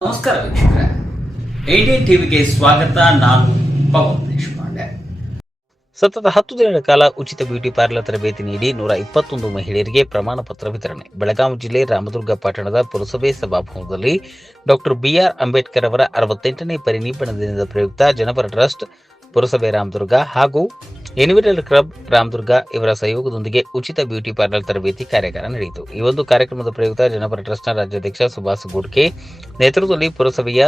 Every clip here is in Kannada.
ನಮಸ್ಕಾರ ವೀಕ್ಷಕರೇ. ಐಡಿ ಟಿವಿಗೆ ಸ್ವಾಗತ. ನಾನು ಪವನ್ ದೇಶಪಾಂಡೆ. ಸತತ ಹತ್ತು ದಿನಗಳ ಕಾಲ ಉಚಿತ ಬ್ಯೂಟಿ ಪಾರ್ಲರ್ ತರಬೇತಿ ನೀಡಿ ನೂರ ಇಪ್ಪತ್ತೊಂದು ಮಹಿಳೆಯರಿಗೆ ಪ್ರಮಾಣ ಪತ್ರ ವಿತರಣೆ. ಬೆಳಗಾವಿ ಜಿಲ್ಲೆ ರಾಮದುರ್ಗ ಪಟ್ಟಣದ ಪುರಸಭೆ ಸಭಾಭವನದಲ್ಲಿ ಡಾಕ್ಟರ್ ಬಿಆರ್ ಅಂಬೇಡ್ಕರ್ ಅವರ ಅರವತ್ತೆಂಟನೇ ಪರಿನಿಬ್ಬಣ ದಿನದ ಪ್ರಯುಕ್ತ ಜನಪರ ಟ್ರಸ್ಟ್ ಪುರಸಭೆ ರಾಮದುರ್ಗ ಹಾಗೂ ಎನಿವಿರಲ್ ಕ್ಲಬ್ ರಾಮದುರ್ಗ ಇವರ ಸಹಯೋಗದೊಂದಿಗೆ ಉಚಿತ ಬ್ಯೂಟಿ ಪಾರ್ಲರ್ ತರಬೇತಿ ಕಾರ್ಯಾಗಾರ ನಡೆಯಿತು. ಈ ಒಂದು ಕಾರ್ಯಕ್ರಮದ ಪ್ರಯುಕ್ತ ಜನಪರ ಟ್ರಸ್ಟ್ನ ರಾಜ್ಯಾಧ್ಯಕ್ಷ ಸುಭಾಷ್ ಗೋಡ್ಕೆ ನೇತೃತ್ವದಲ್ಲಿ ಪುರಸಭೆಯ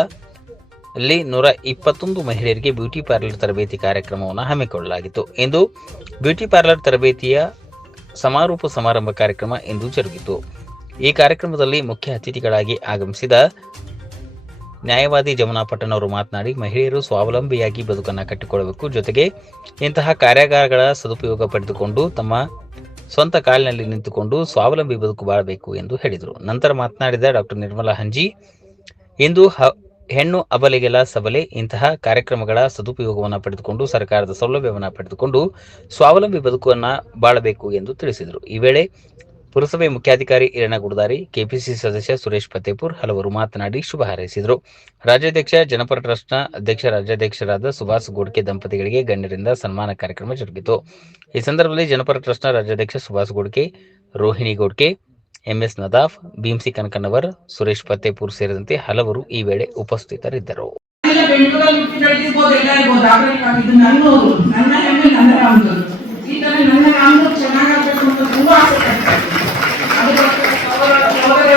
ಅಲ್ಲಿ ನೂರ ಇಪ್ಪತ್ತೊಂದು ಮಹಿಳೆಯರಿಗೆ ಬ್ಯೂಟಿ ಪಾರ್ಲರ್ ತರಬೇತಿ ಕಾರ್ಯಕ್ರಮವನ್ನು ಹಮ್ಮಿಕೊಳ್ಳಲಾಗಿತ್ತು. ಇಂದು ಬ್ಯೂಟಿ ಪಾರ್ಲರ್ ತರಬೇತಿಯ ಸಮಾರೋಪ ಸಮಾರಂಭ ಕಾರ್ಯಕ್ರಮ ಇಂದು ಜರುಗಿತು. ಈ ಕಾರ್ಯಕ್ರಮದಲ್ಲಿ ಮುಖ್ಯ ಅತಿಥಿಗಳಾಗಿ ಆಗಮಿಸಿದ ನ್ಯಾಯವಾದಿ ಜಮುನಾ ಪಟ್ಟಣ ಅವರು ಮಾತನಾಡಿ, ಮಹಿಳೆಯರು ಸ್ವಾವಲಂಬಿಯಾಗಿ ಬದುಕನ್ನು ಕಟ್ಟಿಕೊಳ್ಳಬೇಕು. ಜೊತೆಗೆ ಇಂತಹ ಕಾರ್ಯಾಗಾರಗಳ ಸದುಪಯೋಗ ಪಡೆದುಕೊಂಡು ತಮ್ಮ ಸ್ವಂತ ಕಾಲಿನಲ್ಲಿ ನಿಂತುಕೊಂಡು ಸ್ವಾವಲಂಬಿ ಬದುಕು ಬಾಳಬೇಕು ಎಂದು ಹೇಳಿದರು. ನಂತರ ಮಾತನಾಡಿದ ಡಾಕ್ಟರ್ ನಿರ್ಮಲಾ ಹಂಜಿ, ಇಂದು ಹೆಣ್ಣು ಅಬಲೆಗೆಲ ಸಬಲೆ. ಇಂತಹ ಕಾರ್ಯಕ್ರಮಗಳ ಸದುಪಯೋಗವನ್ನು ಪಡೆದುಕೊಂಡು, ಸರ್ಕಾರದ ಸೌಲಭ್ಯವನ್ನು ಪಡೆದುಕೊಂಡು ಸ್ವಾವಲಂಬಿ ಬದುಕನ್ನು ಬಾಳಬೇಕು ಎಂದು ತಿಳಿಸಿದರು. ಈ ವೇಳೆ ಪುರಸಭೆ ಮುಖ್ಯಾಧಿಕಾರಿ ಈರಣ್ಣ ಗುಡದಾರಿ ಕೆಪಿಸಿ ಸದಸ್ಯ ಸುರೇಶ್ ಫತೇಪುರ್ ಹಲವರು ಮಾತನಾಡಿ ಶುಭ ಹಾರೈಸಿದರು. ರಾಜ್ಯಾಧ್ಯಕ್ಷ ಜನಪರ ಟ್ರಸ್ಟ್ನ ಅಧ್ಯಕ್ಷ, ರಾಜ್ಯಾಧ್ಯಕ್ಷರಾದ ಸುಭಾಷ್ ಗೋಡ್ಕೆ ದಂಪತಿಗಳಿಗೆ ಗಣ್ಯರಿಂದ ಸನ್ಮಾನ ಕಾರ್ಯಕ್ರಮ ಜರುಗಿತು. ಈ ಸಂದರ್ಭದಲ್ಲಿ ಜನಪರ ಟ್ರಸ್ಟ್ನ ರಾಜ್ಯಾಧ್ಯಕ್ಷ ಸುಭಾಷ್ ಗೋಡ್ಕೆ ರೋಹಿಣಿ ಗೋಡ್ಕೆ ಎಂಎಸ್ ನದಾಫ್, ಭೀಮ್ಸಿ ಕನಕನವರ್, ಸುರೇಶ್ ಫತೇಪುರ್ ಸೇರಿದಂತೆ ಹಲವರು ಈ ವೇಳೆ ಉಪಸ್ಥಿತರಿದ್ದರು.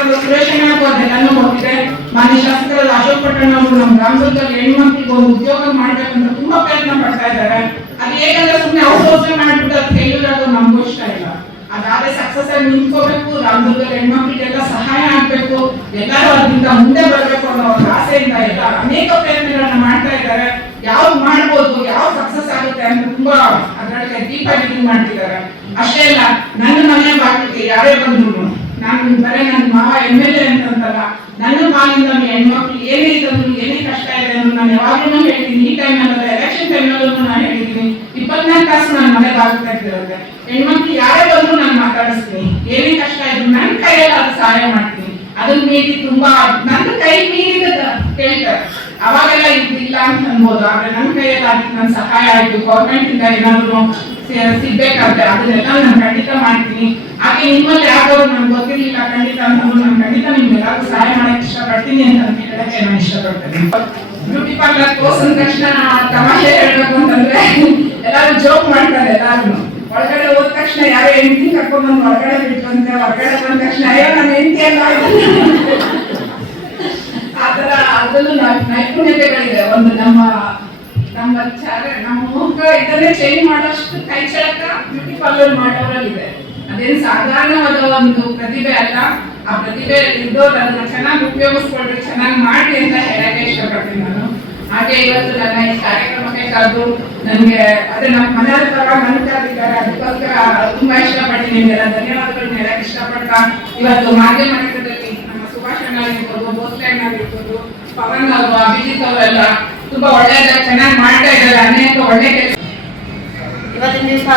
ಒಂದು ಸುರೇಶಣ್ಣ ಹೋದೆ ಕೊಟ್ಟಿದೆ ಮಾನ್ಯ ಶಾಸಕರಾದ ಅಶೋಕ್ ಪಟ್ಟಣ ಅವರು ನಮ್ಮ ರಾಮದುರ್ಗದಲ್ಲಿ ಹೆಣ್ಮಕ್ಳಿಗೆ ಒಂದು ಉದ್ಯೋಗ ಮಾಡ್ಬೇಕಂತ ತುಂಬಾ ಪ್ರಯತ್ನ ಪಡ್ತಾ ಇದ್ದಾರೆ. ಅದು ಹೇಗಂದ್ರೆ ಸುಮ್ಮನೆ ಔಟ್ಸೋರ್ಸಿಂಗ್ ಮಾಡಿಬಿಟ್ಟು ಅದು ಫೇಲ್ಯೂರ್ ಆಗೋದು ನಮ್ಗೂ ಇಷ್ಟ ಇಲ್ಲ. ಅದಾದ್ರೆ ಸಕ್ಸಸ್ ಆಗಿ ನಿಂತ್ಕೋಬೇಕು ರಾಮದುರ್ಗದ ಹೆಣ್ಮಕ್ಳಿಗೆಲ್ಲ ಸಹಾಯ ಆಗ್ಬೇಕು, ಎಲ್ಲರೂ ಅದರಿಂದ ಮುಂದೆ ಬರಬೇಕು ಅನ್ನೋ ಒಂದು ಆಸೆಯಿಂದ ಎಲ್ಲ ಅನೇಕ ಪ್ರಯತ್ನಗಳನ್ನ ಮಾಡ್ತಾ ಇದ್ದಾರೆ. ಯಾವ್ದು ಮಾಡ್ಬೋದು ಯಾವ ಸಕ್ಸಸ್ ಆಗುತ್ತೆ ಅಂತ ತುಂಬಾ ಅದರೊಳಗೆ ದೀಪ ಮಾಡ್ತಿದ್ದಾರೆ. ಅಷ್ಟೇ ಅಲ್ಲ, ನನ್ನ ಮನೆ ಬಾಗಿಲಿಗೆ ಯಾರೇ ಬಂದ್ರು ನಾನು ಬರೇ ನನ್ನ ಮಾವ ಎಂ ಎಲ್ ಎ ಅಂತಂತಲ್ಲ, ನನ್ನ ಪಾಲಿಂದ ಹೆಣ್ಮಕ್ಳು ಏನೇ ಇದ್ರು ಏನೇ ಕಷ್ಟ ಇದೆ ಅಂತ ನಾನು ಯಾವಾಗಲೂ ಹೇಳ್ತೀನಿ. ಈ ಟೈಮ್ ನಾನು ಎಲೆಕ್ಷನ್ ಟೈಮಲ್ಲೂ ನಾನು ಹೇಳಿದ್ದೀನಿ. ಇಪ್ಪತ್ನಾಲ್ಕು ತಾಸು ನನ್ನ ಮನೆ ಬಾಗ್ತಾ ತೆಗ್ದಿರುತ್ತೆ ಹೆಣ್ಮಕ್ಳು ಯಾರೇ ಬಂದ್ರು ನಾನು ಮಾತಾಡಿಸ್ತೀನಿ. ಏನೇ ಕಷ್ಟ ಇದ್ರು ನನ್ನ ಕೈಯಲ್ಲಿ ಅದು ಸಹಾಯ ಮಾಡ್ತೀನಿ. ಅದನ್ನ ಮೀರಿ ತುಂಬಾ ನನ್ನ ಕೈ ಮೀರಿದ ಕೇಳ್ತಾರೆ. ಅವಾಗೆಲ್ಲ ಇದು ಇಲ್ಲ ಅಂತ ಅನ್ಬೋದು. ಆದ್ರೆ ನನ್ನ ಕೈಯಲ್ಲಿ ನನ್ನ ಸಹಾಯ ಆಯ್ತು. ಗೌರ್ಮೆಂಟ್ ಇಂದ ಏನಾದ್ರು ಸಿಗ್ಬೇಕಾದ್ರೆ ಅದನ್ನೆಲ್ಲ ನಾನು ಖಂಡಿತ ಮಾಡ್ತೀನಿ. ಹಾಗೆ ನಿಮ್ಮಲ್ಲಿ ಯಾವ್ದಾದ್ರು ನನ್ಗೆ ಗೊತ್ತಿರ್ಲಿಲ್ಲ, ಖಂಡಿತ ಅಂತಂದ್ರು ನಾನು ಖಂಡಿತ ನಿಮ್ಗೆಲ್ಲರಿಗೂ ಸಹಾಯ ಮಾಡಕ್ ಇಷ್ಟಪಡ್ತೀನಿ ಅಂತ ಹೇಳಕ್ಕೆ ನಾನು ಇಷ್ಟಪಡ್ತೇನೆ. ಬ್ಯೂಟಿ ಪಾರ್ಲರ್ ಕೋರ್ಸ್ ಅಂದ ತಕ್ಷಣ ತಮಾಷೆ ಹೇಳ್ಬೇಕು ಅಂತಂದ್ರೆ ಎಲ್ಲರೂ ಜೋಕ್ ಮಾಡ್ತಾರೆ ಎಲ್ಲಾರು ಒಳಗಡೆ ಹೋದ ತಕ್ಷಣ ಯಾರೋ ಹೆಂಡತಿ ಕರ್ಕೊಂಡ್ ಬಂದು ಹೊರಗಡೆ ಅಂತ ಹೊರಗಡೆ ಬಂದ ತಕ್ಷಣ, ಅಯ್ಯೋ ನನ್ನ ಹೆಂಡತಿ ಅಲ್ಲ ಅದರಲ್ಲೂ ನೈಪುಣ್ಯತೆಗಳಿದೆ. ಒಂದು ನಮ್ಮ ನಮ್ಮ ಚಾರ, ನಮ್ಮ ಮುಖ ಇದನ್ನೇ ಚೇಂಜ್ ಮಾಡೋಷ್ಟು ಕೈ ಚಳಕ ಬ್ಯೂಟಿ ಪಾರ್ಲರ್ ಮಾಡೋರಲ್ಲಿದೆ. ಅದೇನು ಸಾಧಾರಣವಾದ ಒಂದು ಪ್ರತಿಭೆ ಅಲ್ಲ. ಆ ಪ್ರತಿಭೆ ಇದ್ದವ್ರು ಅದನ್ನ ಚೆನ್ನಾಗಿ ಉಪಯೋಗಿಸ್ಕೊಳ್ರಿ ಚೆನ್ನಾಗಿ ಮಾಡಿ ಅಂತ ಹೇಳಕ್ಕೆ ಇಷ್ಟಪಡ್ತೀನಿ ನಾನು. ಹಾಗೆ ಇವತ್ತು ನನ್ನ ಈ ಕಾರ್ಯಕ್ರಮಕ್ಕೆ ಕರೆದು ನನಗೆ ಅದೇ ನಮ್ಮ ಮನೆಯವ್ರ ತರ ಮನೆ ಅದಕ್ಕೋಸ್ಕರ ತುಂಬಾ ನಿಮ್ಗೆಲ್ಲ ಧನ್ಯವಾದಗಳನ್ನ ಹೇಳಕ್ ಇಷ್ಟಪಡ್ತಾ ಇವತ್ತು ಮಾಧ್ಯಮ ನಮ್ಮ ಸುಭಾಷ್ ಅಣ್ಣ ಆಗಿರ್ಬೋದು ಭೋಸ್ಲೆ ಅಣ್ಣ ಆಗಿರ್ಬೋದು ಪವನ್ ಅವರು, ಅಭಿಜಿತ್ ಅವರೆಲ್ಲ ತುಂಬಾ ಒಳ್ಳೆಯದ ಚೆನ್ನಾಗಿ ಮಾಡ್ತಾ ಇದ್ದಾರೆ ಅನೇಕ ಒಳ್ಳೆ ಕೆಲಸ. ಇವತ್ತಿನ ದಿವಸ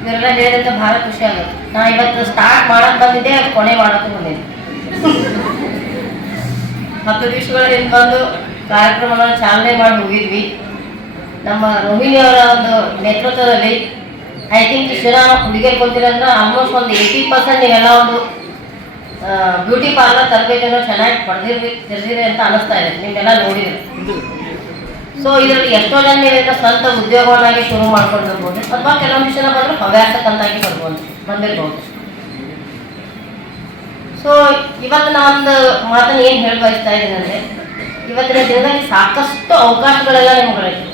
ಇವರೆಲ್ಲ ಹೇಳಿದಂತೆ ಬಹಳ ಖುಷಿ ಆಗುತ್ತೆ ನಾ ಇವತ್ತು ಸ್ಟಾರ್ಟ್ ಮಾಡಕ್ ಬಂದಿದ್ದೆ ಕೊನೆ ಮಾಡಕ್ ಬಂದಿದ್ದೆ ಹತ್ತು ದಿವಸಗಳ ಹಿಂದೆ ಬಂದು ಕಾರ್ಯಕ್ರಮನ ಚಾಲನೆ ಮಾಡಿ ಹೋಗಿದ್ವಿ ನಮ್ಮ ರೋಹಿಣಿ ಅವರ ಒಂದು ನೇತೃತ್ವದಲ್ಲಿ ಐ ಥಿಂಕ್ ಶಿರಾ ಹುಡುಗಿಯರು ಬಂದಿರೋದ್ರೆ ಆಲ್ಮೋಸ್ಟ್ ಒಂದು ಏಯ್ಟಿ ಪರ್ಸೆಂಟ್ ನೀವೆಲ್ಲ ಒಂದು ಬ್ಯೂಟಿ ಪಾರ್ಲರ್ ತರಬೇತಿಯನ್ನು ಚೆನ್ನಾಗಿ ಪಡೆದಿರ್ವಿ ತಿಳಿದಿರಿ ಅಂತ ಅನಿಸ್ತಾ ಇದೆ. ನೀವೆಲ್ಲ ನೋಡಿದ್ರಿ. ಸೊ ಇದರಲ್ಲಿ ಎಷ್ಟೋ ಜನ ನೀವೆಲ್ಲ ಸ್ವಂತ ಉದ್ಯೋಗವನ್ನಾಗಿ ಶುರು ಮಾಡ್ಕೊಂಡಿರ್ಬೋದು. ಅಥವಾ ಕೆಲವೊಂದಿಷ್ಟು ಜನ ಹವ್ಯಾಸ ಹವ್ಯಾಸಕ್ಕಂತಾಗಿ ಬರ್ಬೋದು. ಬಂದಿರ್ಬೋದು. ಸೊ ಇವತ್ತು ನಾ ಒಂದು ಮಾತನ್ನು ಏನು ಹೇಳಿ ಬಯಸ್ತಾ ಇದ್ದೀನಿ ಅಂದರೆ, ಇವತ್ತಿನ ದಿನದಲ್ಲಿ ಸಾಕಷ್ಟು ಅವಕಾಶಗಳೆಲ್ಲ ನಿಮ್ಗಳಿಗೆ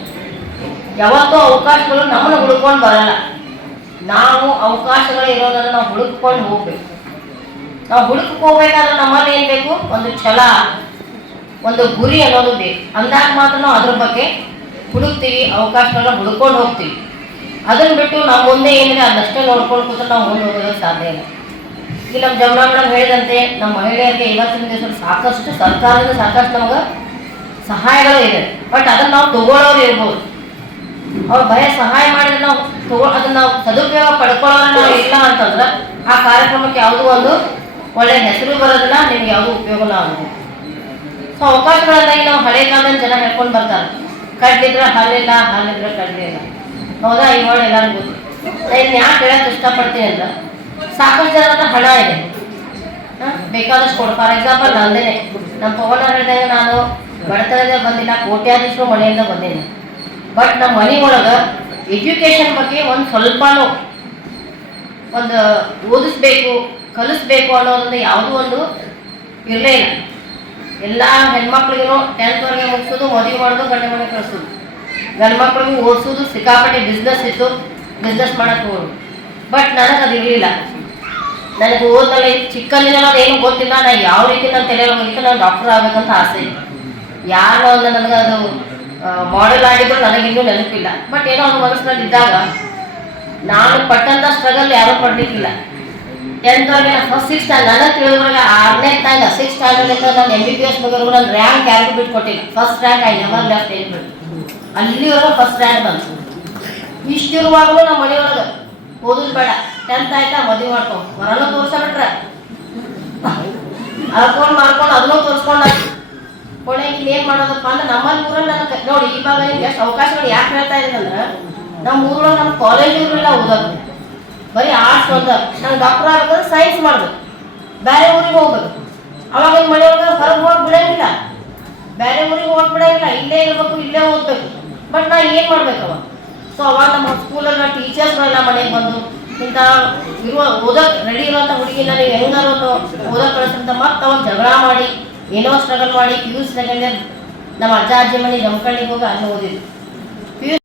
ಯಾವತ್ತೂ ಅವಕಾಶಗಳು ನಮ್ಮನ್ನು ಹುಡುಕೊಂಡು ಬರಲ್ಲ. ನಾವು ಅವಕಾಶಗಳು ಇರೋದನ್ನು ನಾವು ಹುಡುಕ್ಕೊಂಡು ಹೋಗ್ಬೇಕು. ನಾವು ಹುಡುಕಕ್ಕೆ ಹೋಗ್ಬೇಕಾದ್ರೆ ನಮ್ಮಲ್ಲಿ ಏನು ಬೇಕು? ಒಂದು ಛಲ. ಒಂದು ಗುರಿ ಅನ್ನೋದು ಬೇಕು. ಅಂದಾಗ ಮಾತ್ರ ನಾವು ಅದ್ರ ಬಗ್ಗೆ ಹುಡುಕ್ತೀವಿ ಅವಕಾಶಗಳನ್ನ ಹುಡ್ಕೊಂಡು ಹೋಗ್ತೀವಿ. ಅದನ್ನ ಬಿಟ್ಟು ನಾವು ಮುಂದೆ ಏನಿದೆ ಅದಷ್ಟೇ ನೋಡ್ಕೊಂಡು ಕೂತ್ರೆ ನಾವು ಮುಂದೆ ಹೋಗೋದಕ್ಕೆ ಸಾಧ್ಯ ಇಲ್ಲ. ಈಗ ನಮ್ಮ ಜಮುನಾ ಹೇಳಿದಂತೆ, ನಮ್ಮ ಮಹಿಳೆಯರಿಗೆ ಇವತ್ತಿನ ದಿವಸ ಸಾಕಷ್ಟು ಸರ್ಕಾರದಿಂದ ಸಾಕಷ್ಟು ನಮಗೆ ಸಹಾಯಗಳು ಇದೆ. ಬಟ್ ಅದನ್ನು ನಾವು ತಗೊಳ್ಳೋರು ಇರ್ಬೋದು. ಅವ್ರು ಭಯ ಸಹಾಯ ಮಾಡಿದ್ರೆ ನಾವು ತಗೋ ಅದನ್ನ ನಾವು ಸದುಪಯೋಗ ಪಡ್ಕೊಳ್ಳೋಣ ನಾವು ಇಲ್ಲ ಅಂತಂದ್ರೆ ಆ ಕಾರ್ಯಕ್ರಮಕ್ಕೆ ಯಾವುದೋ ಒಂದು ಒಳ್ಳೆ ಹೆಸರು ಬರೋದಿಲ್ಲ ನಿಮ್ಗೆ ಯಾವುದೂ ಉಪಯೋಗನೂ ಆಗುತ್ತೆ ಸೊ ಅವಕಾಶಗಳನ್ನಾಗಿ ನಾವು ಹಳೆ ಕಾಲದಲ್ಲಿ ಜನ ಹೇಳ್ಕೊಂಡು ಬರ್ತಾರೆ. ಕಡ್ಲಿದ್ರೆ ಹಲ್ಲಿಲ್ಲ ಹಲ್ಲಿದ್ರೆ ಕಡ್ಲಿ ಇಲ್ಲ. ಹೌದಾ? ಈ ವರ್ಡ್ ಎಲ್ಲರಿಗೂ ಗೊತ್ತು. ನಾನು ಯಾಕೆ ಹೇಳಕ್ ಇಷ್ಟಪಡ್ತೀನಿ ಅಂದ್ರೆ, ಸಾಕಷ್ಟು ಜನ ಹತ್ರ ಹಣ ಇದೆ? ಬೇಕಾದಷ್ಟು ಕೊಡು. ಫಾರ್ ಎಕ್ಸಾಂಪಲ್ ನಂದೇನೆ. ನಮ್ಮ ಪವನ ಹೇಳಿದಾಗ ನಾನು ಬಡತನದಿಂದ ಬಂದಿಲ್ಲ, ಕೋಟ್ಯಾಧೀಶರು ಮನೆಯಿಂದ ಬಂದಿಲ್ಲ. ಬಟ್ ನಮ್ಮ ಮನೆ ಒಳಗೆ ಎಜುಕೇಶನ್ ಬಗ್ಗೆ ಒಂದು ಸ್ವಲ್ಪನೂ ಒಂದು ಓದಿಸ್ಬೇಕು ಕಲಿಸ್ಬೇಕು ಅನ್ನೋದೊಂದು ಯಾವುದೂ ಒಂದು ಇರಲೇ ಇಲ್ಲ. ಎಲ್ಲ ಹೆಣ್ಮಕ್ಳಿಗೂ ಟೆಂತ್ವರೆಗೆ ಮುಗಿಸೋದು ಮದುವೆ ಮಾಡೋದು, ಗಂಡ ಮನೆ ಕಳಿಸೋದು. ಗಂಡು ಮಕ್ಳಿಗೂ ಓದಿಸೋದು, ಸಿಕ್ಕಾಪಟ್ಟೆ ಬಿಸ್ನೆಸ್ ಇತ್ತು ಬಿಸ್ನೆಸ್ ಮಾಡೋಕೆ ಹೋಗೋದು. ಬಟ್ ನನಗೆ ಅದು ಇರಲಿಲ್ಲ. ನನಗೆ ಓದಲ್ಲ ಚಿಕ್ಕಂದಿನ ಏನು ಗೊತ್ತಿಲ್ಲ ನಾನು ಯಾವ ರೀತಿ ನನ್ನ ತಲೆ ಹೋಗಿತ್ತು, ನಾನು ಡಾಕ್ಟರ್ ಆಗಬೇಕಂತ ಆಸೆ ಇತ್ತು ಯಾರು ಒಂದು ನನಗೆ ಅದು ಮಾಡೆಲ್ ಆಗಿದ್ರು ನನಗಿನ್ನೂ ನೆನಪಿಲ್ಲ. ಬಟ್ ಏನೋ ಒಂದು ಮನಸ್ಸಿನಲ್ಲಿ ಇದ್ದಾಗ ನಾನು ಪಟ್ಟಂತ ಸ್ಟ್ರಗಲ್ ಯಾರೂ ಪಡ್ಲಿಕ್ಕಿಲ್ಲ. ಟೆಂತ್ ವರೆಗೆ ಫಸ್ಟ್ ಸಿಕ್ಸ್ ಸ್ಟ್ಯಾಂಡ್ ನನ್ನ ತಿಳಿದ್ರಾಗ ಆರನೇ ಸ್ಟ್ಯಾಂಡ್ ಸಿಕ್ಸ್ ಸ್ಟ್ಯಾಂಡರ್ಡಿಂದ ನಾನು ಎಂ ಬಿ ಬಿ ಎಸ್ ನನ್ನ ರ್ಯಾಂಕ್ ಯಾರಿಗೂ ಬಿಟ್ಟು first rank I never left ಏನು ಬಿಟ್ಟು ಅಲ್ಲಿವರೆಗೂ ಫಸ್ಟ್ ರ್ಯಾಂಕ್ ಬಂತು. ಇಷ್ಟಿರುವಾಗಲೂ ನಮ್ಮ ಮನೆಯೊಳಗೆ ಓದೋದು ಬೇಡ. ಟೆಂತ್ ಆಯ್ತಾ ಮದುವೆ ಮಾಡ್ಕೊ. ಹೊರನೂ ತೋರಿಸ್ಬಿಟ್ರೆ ಅಳ್ಕೊಂಡು ಮಾಡ್ಕೊಂಡು ಅದನ್ನೂ ತೋರಿಸ್ಕೊಂಡು. ಕೊನೆಗೆ ಏನು ಮಾಡೋದಪ್ಪ ಅಂದ್ರೆ ನಮ್ಮಲ್ಲಿ ಊರಲ್ಲಿ ನನಗೆ ನೋಡಿ ಇವಾಗ ನಿಮ್ಗೆ ಎಷ್ಟು ಅವಕಾಶಗಳು ಯಾಕೆ ಹೇಳ್ತಾ ಇದ್ದೀನಿ ಅಂದ್ರೆ, ನಮ್ಮ ಊರೊಳಗೆ ನಮ್ಮ ಕಾಲೇಜ್ ಇರಲಿಲ್ಲ ಓದೋದು ಬರೀ ಆರ್ಟ್ಸ್ ಒಂದು. ನಾನು ಡಾಕ್ಟರ್ ಆಗ್ಬೇಕಂದ್ರೆ ಸೈನ್ಸ್ ಮಾಡ್ಬೇಕು ಬೇರೆ ಊರಿಗೆ ಹೋಗ್ಬೇಕು. ಅವಾಗ ನಿಮ್ಮ ಮನೆಯೊಳಗೆ ಹೊರಗೆ ಹೋಗಿ ಬಿಡಂಗಿಲ್ಲ ಬೇರೆ ಊರಿಗೆ ಹೋಗಿ ಬಿಡಂಗಿಲ್ಲ ಇಲ್ಲೇ ಇರಬೇಕು, ಇಲ್ಲೇ ಓದ್ಬೇಕು. ಬಟ್ ನಾ ಏನು ಮಾಡ್ಬೇಕವ ಸೊ ಅವಾಗ ನಮ್ಮ ಸ್ಕೂಲಲ್ಲಿ ಟೀಚರ್ಸ್ಗಳೆಲ್ಲ ಮನೆಗೆ ಬಂದು ಇಂಥ ಇರುವ ಓದಕ್ಕೆ ರೆಡಿ ಇರುವಂಥ ಹುಡುಗಿನ ನೀವು ಹೆಂಗಾರು ಓದಕ್ಕೆ ಕಳಿಸಂತ ಮತ್ತೆ ಅವ್ನು ಜಗಳ ಮಾಡಿ, ಏನೋ ಸ್ಟ್ರಗಲ್ ಮಾಡಿ ಪಿ ಯು ಸೆಕೆಂಡ್ ನಮ್ಮ ಅಜ್ಜ, ಅಜ್ಜಿ ಮನೆ ಜಮಖಂಡಿಗೆ ಹೋಗಿ ಅಲ್ಲಿ ಓದಿದ್ದು